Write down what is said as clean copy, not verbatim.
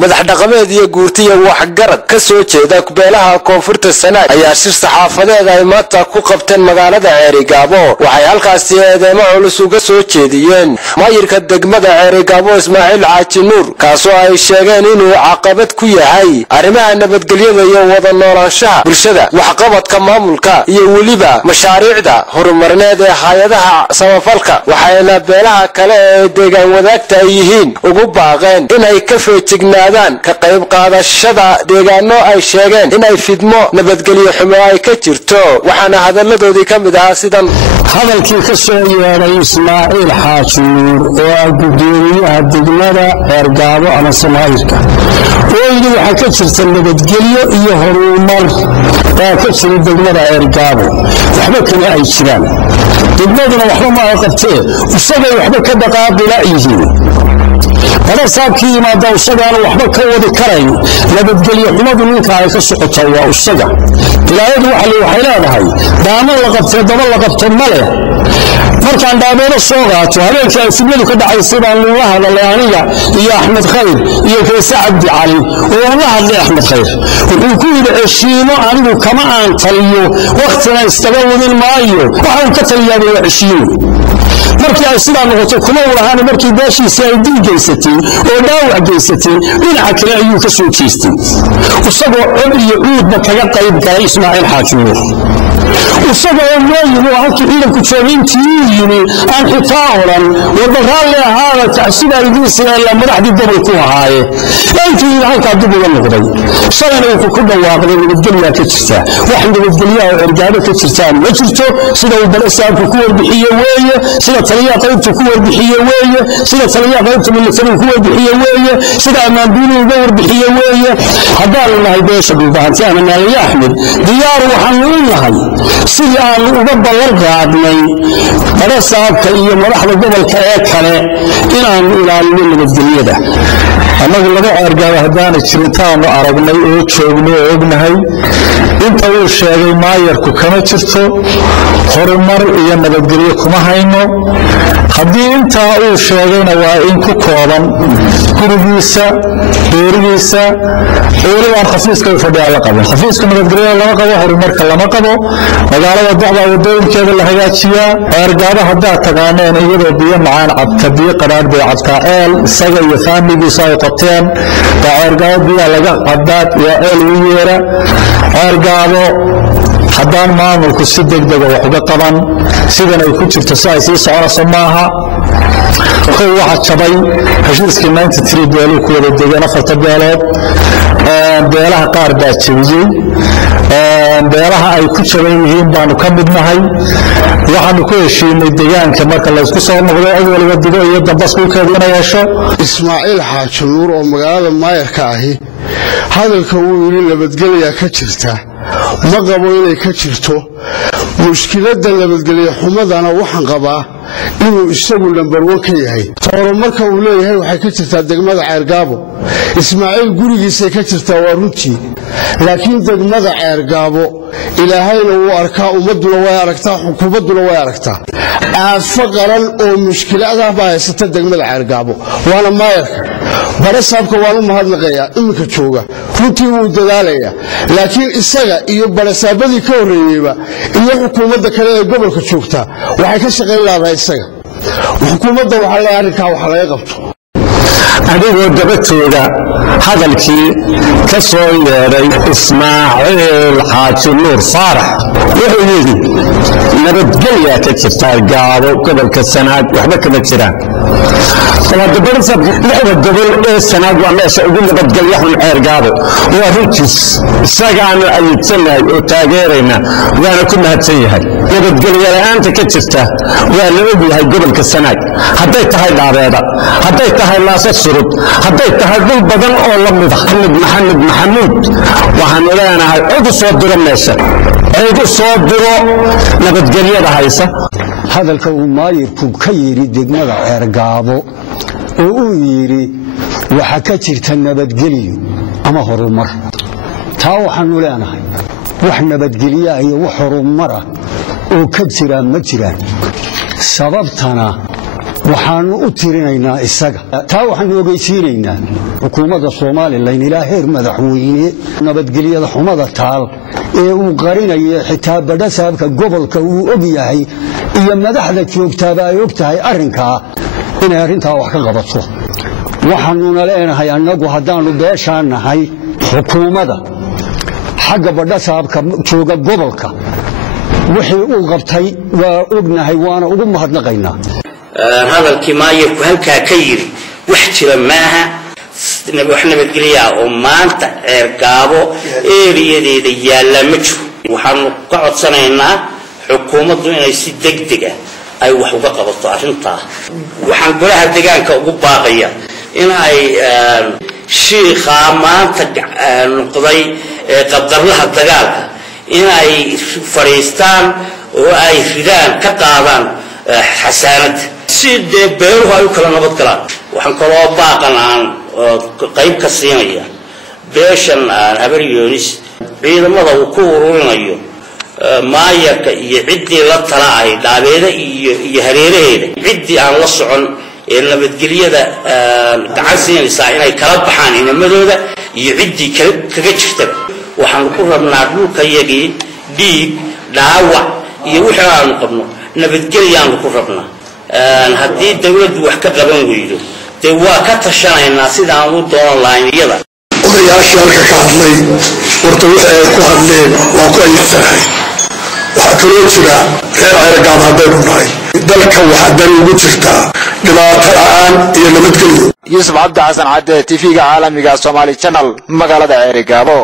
madax dhaqameed iyo guurtiya waxgarad ka soo jeeda beelaha koonfurta Sanaag ayaa shir saxaafadeed ay maanta ku qabteen magaalada Ceerigaabo waxay halkaas eedeymo culus uga soo jeediyeen maayirka degmada Ceerigaabo Ismaaciil Caaji Nuur kaasoo ay sheegeen inuu caqabad ku yahay arrimaha nabadgelyada iyo wada noolaanshaha bulshada waxqabadka maamulka iyo waliba mashaariicda horumarineed ee hay'adaha samafalka waxayna beelaha kale ee deegaan wadaagta yihiin ugu baaqeen inay ka feejignaadaan ka qayb qaadashada deegaano ay sheegeen inay fidmo nabadgelyo xumo ay ka jirto waxaana hadaladoodii ka mid ah sidan hadalkii ka soo yeeray Ismaaciil Caaji Nuur oo gudoomiyaha degmada Ceerigaabo ama Sanaagka oo waxa ka jirta nabadgelyo iyo horumar ka jira degmada Ceerigaabo waxba kale ay jiraan degmaduna waxba ma qabtee isaga waxba ka dhaqaaqila yihiin هذا صار كي ما دا وصجع وحبك كودي كرين نبتقلي حمد منك على كسقطة والصجع لا يدو على وحيلان هاي دام لقبت دام لقبت الملأ مركان دامين الصوغات وهذا كان سبيل كده عيسى عن الله على اليانية يا أحمد خير يا كيسعد علي والله اللي أحمد خير وكل عشرين عنده كمان طليو وقتنا استغلوا المايو وحن كتليا عشرين markii ay sida noqoto kuma walahan markii beeshiisa ay diigeysatay oo dhaawac geysatay dhinaca kale ayuu ka soo jeestay isagoo cod iyo uudba kaga qayb galay Ismaaciil Caaji Nuur isagoo mooyuu halkii ciidanku joogeentii yimi aan xitaa oran wada raalli ahaa taasida idinsiga la madaxdii gobolku ahaaye intii halka dib uga noqday shalayna uu ku dhawaaqay nabadgelyo ka jirta wax nabadgelyo oo Ceerigaabo ka jirta ma jirto sida uu balasaanku ku warbixiyay weeye sida taliya qaybta ku warbixiyay weeye sida taliya qaybta militariga ku warbixiyay weeye sida amaanduulu uga warbixiyay weeye hadaan nahay beesha buubaanti ama Naaliya Axmed diyaar waxaan u nahay sida aan uga ballan qaadnay balasaanka iyo madaxda gobolka ee kale inaan ilaalino nabadgelyada annagu laga Ceerigaabo hadaan jiritaan aragnay oo joogno ognahay inta uu sheegay maayarku kama jirto horumar iyo nabadgelyo kuma hayno haddii inta uu sheegayna waa in ku kooban gurigiisa beerigiisa oo xafiiska fadhiya la qabo xafiiska nabadgelyo lama qabo horumarka lama qabo magaalada dacwa wadooyinkeeda la hagaajiya Ceerigaabo hadda taqaaneen iyadoo biyo macaan cabta biyo qaraar bay cabtaaceel isaga iyo faamiligiisa ay qabteen Ceerigaabo biyo laga qadaad iyo eel weera Ceerigaabo haddaan maamulku si degdeg ah wax uga qaban sidan ay ku jirto si soconayso maaha waxa jabay heshiiskii 93 beelo ku wada deegaan afarta beelood beelaha qaar baa jabiyay beelaha ay ku jaban yihiin baanu ka midnahay waxaanu ku heshiinay deegaanka marka la isku soo noqdo ay waliba digo iyo dambas ku keenay yeesho Ismaaciil Caaji Nuur oo magaalada maayarka ahi hadalka uu yiri nabadgelyo ka jirta ma qabo inay ka jirto mushkiladda nabadgelyo xumadana waxaan qabaa inuu isagu number 1 ka yahay horumarka uu leeyahay waxay ka jirtaa degmada Ceerigaabo Ismaaciil gurigiisa ka jirta waa runtii laakiin degmada Ceerigaabo ilaahayna uu arkaa ummaduna way aragtaa xukuumaduna way aragtaa aafo qaran oo mushkiladaha baa haysata degmada Ceerigaabo waana maayarka barasaabka waanu mahadnaqayaa iminka jooga runtii uu dadaalaya laakiin isaga iyo barasaabadii ka horeeyayba iyo xukuumadda kale ee gobolka joogta waxay ka shaqeyn lahayd isaga xukuumadda waxa la arkaa waxa laga qabto adigoo dabatooda hadalkii ka soo yeeray Ismaaciil Caaji Nuur Faarax wuxuu yiri nabadgelyo ka jirta Ceerigaabo gobolka Sanaag waxba kama jiraan sababta barasab lixda gobol ee Sanaag waa meesha ugu nabadgelyo xun Ceerigaabo waa runtiis isagaana ayidsanay oo taageerayna waana ku mahadsan yahay nabadgelyo la'aanta ka jirta waa la ogyahay gobolka Sanaag hadday tahay dhaabeeda hadday tahay laasasurud hadday tahay dul badan oo la mid ah Maxamed Maxamuud waxaan leenahay ugu soo diro meesha ugu soo diro nabadgelyada haysa hadalka uu maayirku ka yiri degmada Ceerigaabo oo uu yiri waxa ka jirta nabadgelyo ama horumar taa waxaan leenahay wax nabadgelyo iyo wax horumar oo ka jira ma jiraan sababtana waxaanu u tirinaynaa isaga taa waxaanu ogeysiinaynaa xukuumadda Soomaaliland ilaa heer madaxweyne nabadgelyada xumada taal ee uu qarinayo xitaa badhasaabka gobolka uu og yahay iyo madaxda joogtaaba ay og tahay arrinka inay arrintaa wax ka qabato waxaanu leenahay annagu haddaanu beeshaanahay xukuumadda xagga badhasaabka jooga gobolka wixii uu qabtay waa ognahay waana ugu mahadnaqaynaa hadalkii maayirku halkaa ka yiri wax jira maaha wax nabadgelya oo maanta Ceergaabo eeriyadeeda yaalla ma jiro waxaanu ka codsanaynaa xukuumaddu inay si degdeg ah ay wax uga qabato arrintaa waxaan golaha deegaanka ugu baaqaya in ay shiikha maanta noqday qabdarlaha dagaalka in ay fariistaan oo ay ridaan ka qaadaan xasaanad si beeruhu ay kala nabad galaan waxaan kaloo baaqanaan qayb ka siinaya beeshan habar yoonis ciidamada uu ku ururinayo maayarka iyo ciddii la tala ay dhaabeeda iyo hareeraheeda ciddii aan la socon ee nabadgelyada gacan siinaysa inay kala baxaan inamadooda iyo ciddii kaga jirta waxaan ku rabnaa dhulkayagii dhiig dhaawac iyo wixii aan qabno nabadgelyaan ku rabnaa haddii dawladdu wax ka qaban weydo de waa ka tashanaynaa sida aan u doonan lahayn iyada odayaashii halka ka hadlay horta wixii ay ku hadleen waa ku ayidsanahay waxaa kaloo jira reer Ceergaabo haddaynu nahay dalka waxaa dan ugu jirtaa dhibaato la'aan iyo nabadgelyo Yusuf Cabdi Xasan Cadde TV-ga caalamiga Somali Channel magaalada Ceergaabo